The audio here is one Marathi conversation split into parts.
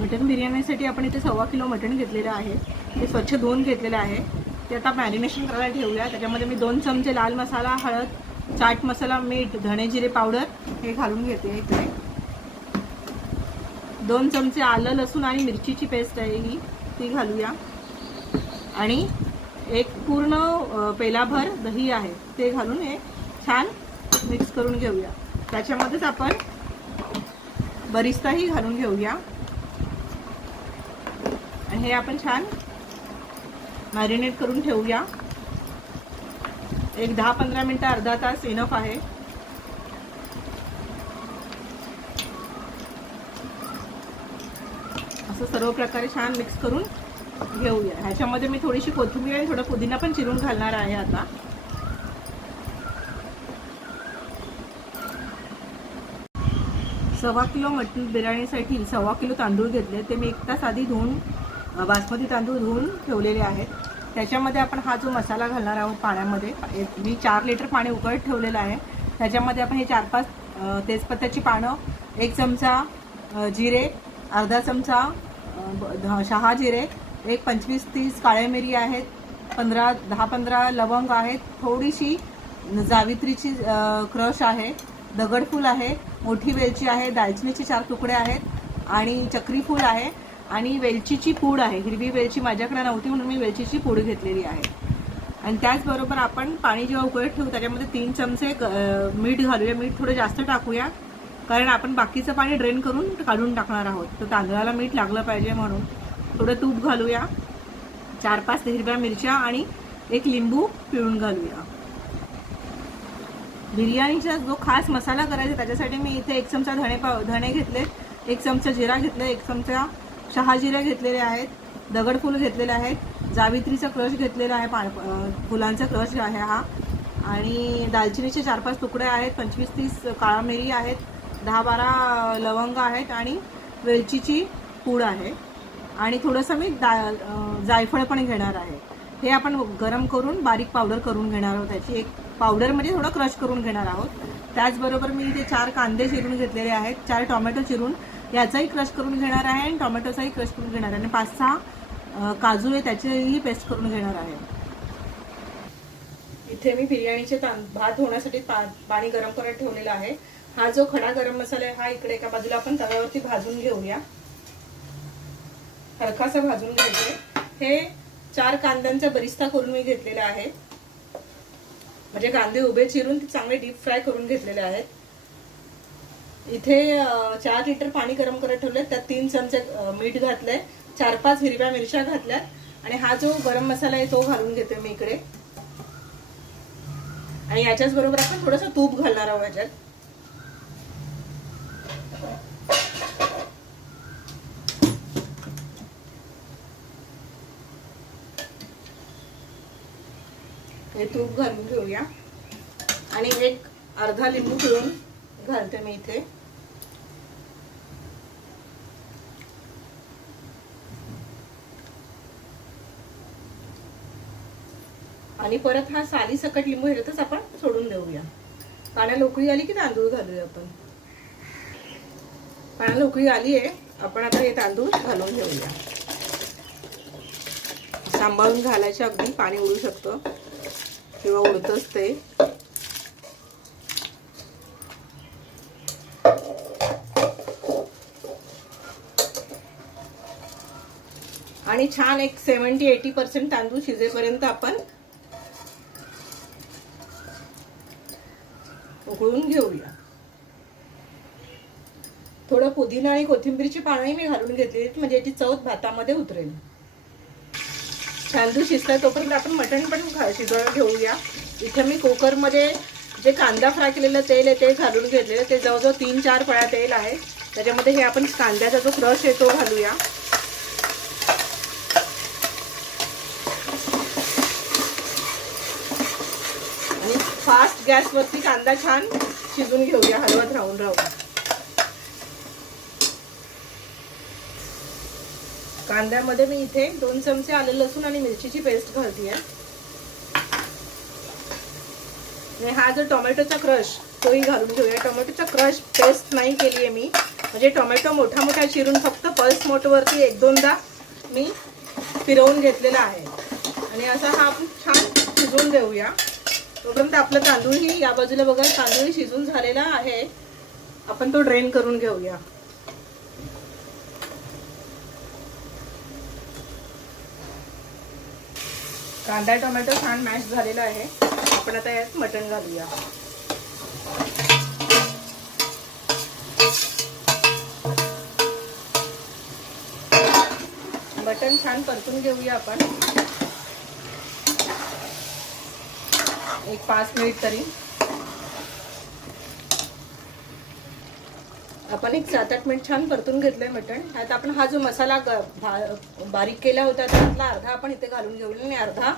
मटन बिर्याणीसाठी आपण इथे 1.25 किलो मटण घेतलेलं आहे. ते स्वच्छ धुवून घेतलेलं आहे. ते आता मॅरिनेशन करायला ठेवूया. त्याच्यामध्ये मी 2 चमचे लाल मसाला, हळद, चाट मसाला, मीठ, धणे जिरे पावडर हे घालून घेते. इकडे 2 चमचे आलं लसूण आणि मिरचीची पेस्ट आहे ही, ती घालूया. आणि एक पूर्ण पेलाभर दही आहे ते घालून हे छान मिक्स करून घेऊया. त्याच्यामध्येच आपण बरिस्ताही घालून घेऊया आणि हे आपण छान मॅरिनेट करून ठेवूया. एक 10-15 मिनिटं, अर्धा तास इनफ आहे. असं सर्व प्रकारे छान मिक्स करून घेऊया. ह्याच्यामध्ये मी थोडीशी कोथिंबीर आणि थोडा पुदिना पण चिरून घालणार आहे. आता 1.25 किलो मटण बिर्याणीसाठी 1.25 किलो तांदूळ घेतले. ते मी 1 तास आधी धुवून, बासमती तांदूळ धुवून ठेवलेले आहेत. त्याच्यामध्ये आपण हा जो मसाला घालणार आहोत पाण्यामध्ये, मी 4 लिटर पाणी उकळत ठेवलेलं आहे. त्याच्यामध्ये आपण हे 4-5 तेजपत्त्याची पानं, 1 चमचा जिरे, अर्धा चमचा शहा जिरे, एक 25-30 काळे मिरी आहेत, 10-15 लवंग आहेत, थोडीशी जावित्रीची क्रश आहे, दगडफूल आहे, मोठी वेलची आहे, दालचिनीचे 4 तुकडे आहेत आणि चक्री फूल आहे आणि वेलचीची पूड आहे. हिरवी वेलची माझ्याकडे नव्हती म्हणून मी वेलचीची पूड घेतलेली आहे. आणि त्याचबरोबर आपण पाणी जेव्हा उकळत ठेवू त्याच्यामध्ये 3 चमचे मीठ घालूया. मीठ थोडं जास्त टाकूया कारण आपण बाकीचं पाणी ड्रेन करून काढून टाकणार आहोत. तर तांदळाला मीठ लागलं पाहिजे म्हणून थोडं तूप घालूया. 4-5 हिरव्या मिरच्या आणि 1 लिंबू पिळून घालूया. बिर्याणीचा जो खास मसाला करायचा त्याच्यासाठी मी इथे 1 चमचा धणे घेतले, 1 चमचा जिरा घेतला, 1 चमचा शहाजिरे घेतलेले आहेत, दगडफूल घेतलेले आहेत, जावित्रीचा क्रश घेतलेला आहे, फुलांचा क्रश आहे हा, आणि दालचिनीचे 4-5 तुकडे आहेत, 25-30 काळा मिरी आहेत, 10-12 लवंग आहेत आणि वेलचीची पूड आहे आणि थोडंसं मी जायफळ पण घेणार आहे. हे आपण गरम करून बारीक पावडर करून घेणार आहोत. त्याची एक पावडर म्हणजे थोडं क्रश करून घेणार आहोत. त्याचबरोबर मी इथे 4 कांदे चिरून घेतलेले आहेत, 4 टोमॅटो चिरून याचाही क्रश करून घेणार आहे आणि टोमॅटोचाही क्रश करून घेणार आहे आणि 5-6 काजू आहे त्याचीही पेस्ट करून घेणार आहे. इथे मी बिर्याणीचे भात होण्यासाठी पाणी गरम करत ठेवलेला आहे. हा जो खडा गरम मसाला आहे हा इकडे एका बाजूला आपण तव्यावरती भाजून घेऊया. हलकासा भाजून घ्यायचे. हे 4 कांद्यांचा बरिस्ता करून मी घेतलेला आहे. म्हणजे कांदे उभे चिरून ते चांगले डीप फ्राय करून घेतलेले आहेत. इथे 4 लिटर पाणी गरम करत ठेवले, त्यात 3 चमचे मीठ घातलंय, 4-5 हिरव्या मिरच्या घातल्यात आणि हा जो गरम मसाला आहे तो घालून घेते मी इकडे. आणि याच्याच बरोबर आपण थोडंसं तूप घालणार आहोत याच्यात. हे तूप घालून घेऊया आणि एक अर्धा लिंबू पिळून घालते मी इथे. आणि परत हा साली सकट लिंबू ह्याच्यातच आपण सोडून देऊया. पाण्याला उकळी आली की तांदूळ घालूया आपण. पाण्याला उकळी आली आहे, आपण आता हे तांदूळ घालून घेऊया. सांभाळून घालायचे, अगदी पाणी उडू शकतं किंवा उडतच ते. आणि छान एक 70-80% तांदूळ शिजेपर्यंत आपण उकळून घेऊया. थोडं पुदिना आणि कोथिंबीरची पानंही मी घालून घेतली म्हणजे याची चव भातामध्ये उतरेल. तांदूळ शिजतात तोपर्यंत आपण मटण पण शिजवून घेऊया. इथे मी कुकरमध्ये जे कांदा फ्राय केलेलं तेल आहे ते घालून घेतलेलं. ते जवळजवळ 3-4 पळ्या तेल आहे. त्याच्यामध्ये हे आपण कांद्याचा जो क्रश आहे तो घालूया. आणि फास्ट गॅसवरती कांदा छान शिजून घेऊया, हलवत राहून. कांद्यामध्ये मी इथे 2 चमचे आलं लसूण आणि मिरचीची पेस्ट घालते. हा जो टोमॅटोचा क्रश तोही घालून घेऊया. टोमॅटोचा क्रश पेस्ट नाही केली आहे मी, म्हणजे टोमॅटो मोठा मोठा चिरून फक्त पल्स मोडवरती 1-2दा मी फिरवून घेतलेला आहे. आणि असा हा आपण छान शिजवून देऊया. तोपर्यंत आपलं तांदूळही या बाजूला बघा, तांदूळही शिजून झालेला आहे. आपण तो ड्रेन करून घेऊया. कांदा टोमॅटो छान मॅश झालेला आहे. आपण आता यात मटण घालूया. मटण छान परतून घेऊया आपण, एक 5 मिनिट तरी. आपण एक 7-8 मिनिट छान परतून घेतलंय मटण. आता आपण हा जो मसाला बारीक केला होता त्यातला अर्धा आपण इथे घालून घेऊया आणि अर्धा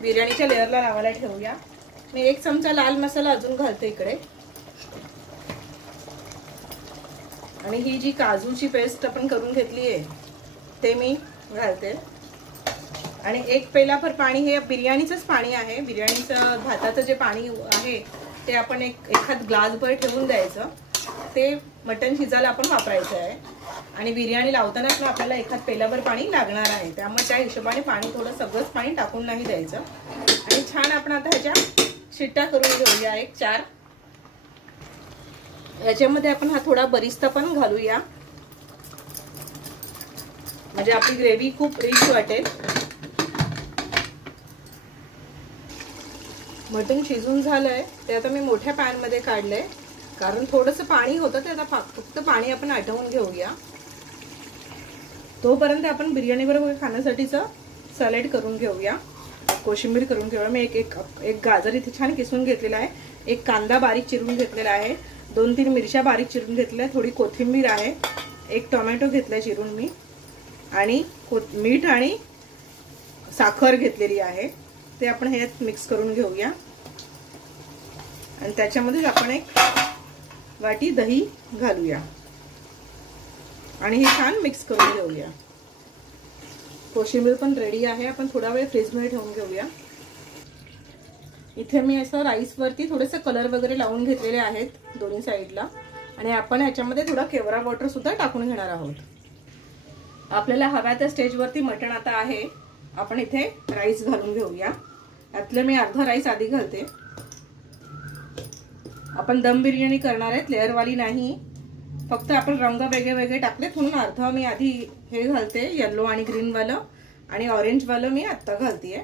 बिर्याणीच्या लेअरला लावायला ठेवूया. मी 1 चमचा लाल मसाला अजून घालते इकडे. आणि ही जी काजूची पेस्ट आपण करून घेतली आहे ते मी घालते. आणि 1 पेलाभर पाणी, हे बिर्याणीचंच पाणी आहे. बिर्याणीचं भाताचं जे पाणी आहे ते आपण एखाद ग्लासभर ठेवून द्यायचं. ते मटण शिजायला आपण वापरायचं आहे. आणि बिर्याणी लावतानाच ना आपल्याला एखाद पेलाभर पाणी लागणार आहे. त्यामुळे त्या हिशोबाने पाणी थोडं सगळंच पाणी टाकून नाही द्यायचं. आणि छान आपण आता ह्याच्या शिट्ट्या करून घेऊया 1-4. याच्यामध्ये आपण हा थोडा बरिस्ता पण घालूया, म्हणजे आपली ग्रेव्ही खूप रिच वाटेल. मटण शिजून झालंय ते आता मी मोठ्या पॅन मध्ये काढलंय, कारण थोडंसं पाणी होतं ते आता फक्त पाणी आपण आटवून घेऊया. तोपर्यंत आपण बिर्याणी बरोबर खाण्यासाठीचं सॅलेड करून घेऊया, कोशिंबीर करून घेऊया. मी एक गाजर इथे छान किसून घेतलेला आहे, 1 कांदा बारीक चिरून घेतलेला आहे, 2-3 मिरच्या बारीक चिरून घेतल्या, थोडी कोथिंबीर आहे, 1 टोमॅटो घेतला चिरून मी, आणि मीठ आणि साखर घेतलेली आहे. ते आपण ह्यात मिक्स करून घेऊया. आणि त्याच्यामध्ये आपण 1 वाटी दही घालूया आणि हे छान मिक्स करून घेऊया. कोशिंबीर पण रेडी आहे. आपण थोडा वेळ फ्रीजमध्ये ठेवून घेऊया. इथे मी असं राईसवरती थोडेसे कलर वगैरे लावून घेतलेले आहेत दोन्ही साईडला. आणि आपण ह्याच्यामध्ये थोडा केवरा वॉटर सुद्धा टाकून घेणार आहोत. आपल्याला हव्या त्या स्टेजवरती मटण आता आहे. आपण इथे राईस घालून घेऊया. यातलं मी अर्धा राईस आधी घालते. आपण दम बिर्याणी करणार आहेत, लेअरवाली नाही. फक्त आपण रंग वेगळे वेगळे टाकलेत म्हणून अर्धा मी आधी हे घालते, येलो आणि ग्रीन वालं, आणि ऑरेंज वालं मी आता घालतेय.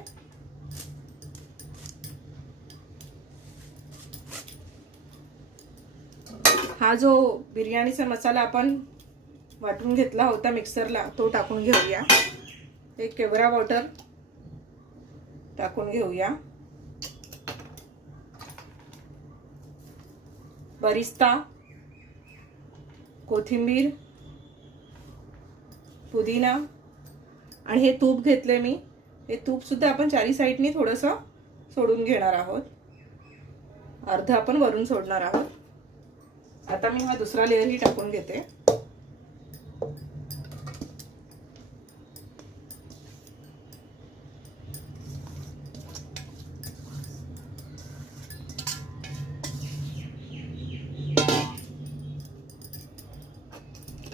हा जो बिर्याणीचा मसाला आपण वाटून घेतला होता मिक्सरला तो टाकून घेऊया. एक केवरा वॉटर टाकून घेऊया. बरिस्ता, कोथिंबीर, पुदिना, आणि हे तूप घेतले मी. हे तूप सुद्धा आपण चारी साईडनी थोडंसं सोडून घेणार आहोत. अर्ध आपण वरून सोडणार आहोत. आता मी हा दुसरा लेअरही टाकून घेते.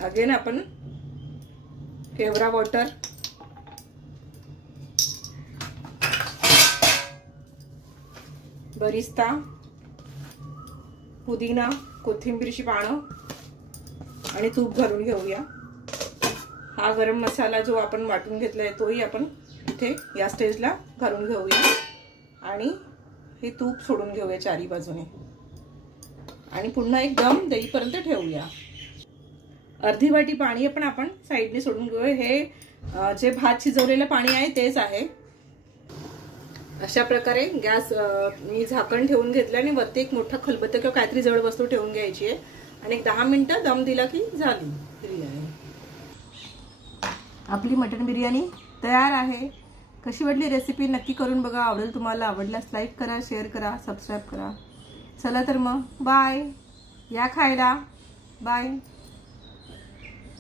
अगेन आपण केवरा वॉटर, बरिस्ता, पुदिना, कोथिंबीरची पानं आणि तूप घालून घेऊया. हा गरम मसाला जो आपण वाटून घेतलाय तोही आपण इथे या स्टेजला घालून घेऊया. आणि हे तूप सोडून घेऊया चारी बाजूने. आणि पुन्हा एक दम देईपर्यंत ठेवूया. अर्धी वाटी पाणी आपण साईडने सोडून घेऊया. हे जे भात शिजवलेलं पाणी आहे तेच आहे. अशा प्रकारे गॅस मी झाकण ठेवून घेतलं आणि वरती एक मोठा खलबत्ता किंवा काहीतरी जड वस्तू ठेवून घ्यायची आहे. आणि एक 10 मिनिटं दम दिला की झाली बिर्याणी. आपली मटण बिर्याणी तयार आहे. कशी वाटली रेसिपी नक्की करून बघा. आवडेल तुम्हाला. आवडल्यास लाईक करा, शेअर करा, सबस्क्राईब करा. चला तर मग बाय. या खायला. बाय.